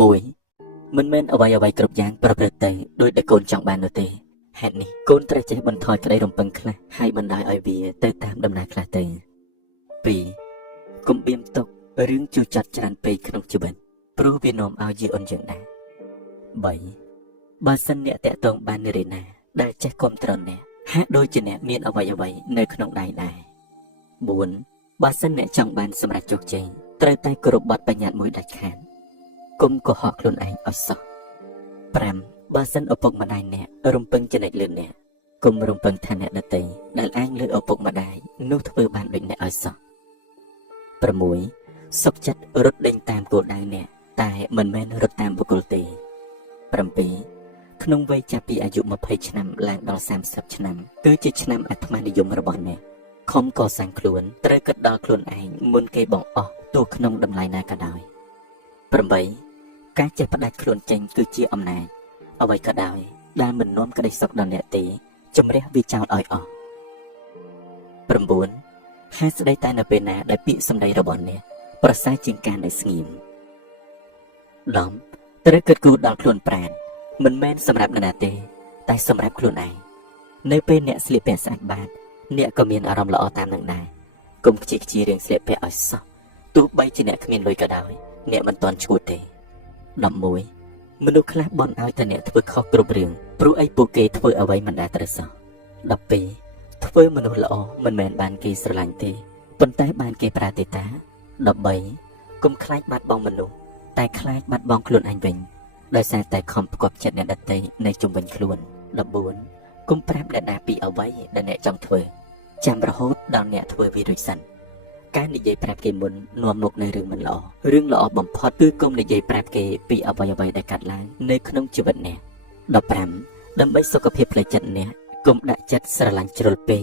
មួយមិនមែនអ្វីអ្វីគ្រប់យ៉ាងប្រព្រឹត្តទៅដោយតែកូនចង់បាននោះទេហេតុនេះកូនត្រូវចេះបន្ថយក្តីរំពឹងខ្លះហើយបណ្ដោយឲ្យវាទៅតាមដំណើរខ្លះទៅ2កុំបៀមទុករឿងជូរចត់ច្រើនពេកក្នុងជីវិតព្រោះវានាំឲ្យយាអ៊ុនយើងដែរ3បើសិនអ្នកតាក់ទងបាននារីណាដែលចេះគ្រប់ត្រអ្នកហាក់ដូចជាអ្នកមានអ្វីអ្វីនៅក្នុងដៃដែរ4បើសិនអ្នកចង់បានសម្រេចជោគជ័យត្រូវតែគោរពបទបញ្ញត្តិមួយដាច់ខាតកុំកុហកខ្លួនឯងឲ្យសោះ5បើសិនឪពុកម្ដាយអ្នករំពឹងចំណេញលើអ្នកកុំរំពឹងថាអ្នកដទៃដែលឯងលើឪពុកម្ដាយនោះធ្វើបានដូចអ្នកឲ្យសោះ6សុខចិត្តរត់ដេញតាមគោលដៅអ្នកតែមិនមែនរត់តាមបុគ្គលទេ7ក្នុងវ័យចាប់ពីអាយុ20ឆ្នាំឡើងដល់30ឆ្នាំគឺជាឆ្នាំអាត្មានិយមរបស់អ្នកខំកសាងខ្លួនត្រូវគិតដល់ខ្លួនឯងមុនគេបងអស់ទោះក្នុងតម្លៃណាក៏ដោយ8ការចេះផ្ដាច់ខ្លួនចេញគឺជាអំណាចអ្វីក៏ដោយដែលមិននាំក្តីសុខដល់អ្នកទេជំរះវាចោលឲ្យអស់9ហាស្ដីតែនៅពេលណាដែលពាក្យសម្ដីរបស់អ្នកប្រសើរជាងការនៅស្ងៀម10ត្រូវគិតគូរដល់ខ្លួនប្រាណមិនមែនសម្រាប់នរណាទេតែសម្រាប់ខ្លួនឯងនៅពេលអ្នកស្លៀកពាក់ស្អាតបាតអ្នកក៏មានអារម្មណ៍ល្អតាមនឹងដែរកុំខ្ជិះខ្ជារឿងស្លៀកពាក់ឲ្យសោះទោះបីជាអ្នកគ្មានលុយក៏ដោយអ្នកមិនទាន់ឈួតទេ11មនុស្សខ្លះបន់ឲ្យតែអ្នកធ្វើខុសគ្រប់រឿងព្រោះអីពួកគេធ្វើអ្វីមិនដែលត្រូវសោះ12ធ្វើមនុស្សល្អមិនមែនបានគេស្រឡាញ់ទេប៉ុន្តែបានគេប្រើទេតា13កុំខ្លាចបាត់បង់មនុស្សតែខ្លាចបាត់បង់ខ្លួនឯងវិញដោយសារតែខំផ្គប់ចិត្តអ្នកដទៃនៅជុំវិញខ្លួន14កុំប្រាប់អ្នកណាពីអ្វីដែលអ្នកចង់ធ្វើចាំរហូតដល់អ្នកធ្វើវារួចសិនការនិយាយប្រាប់គេមុននាំមកនៅរឿងមិនល្អរឿងល្អបំផុតគឺកុំនិយាយប្រាប់គេពីអ្វីអ្វីដែលកាត់ឡើងនៅក្នុងជីវិតអ្នក15ដើម្បីសុខភាពផ្លូវចិត្តអ្នកកុំដាក់ចិត្តស្រឡាញ់ជ្រុលពេក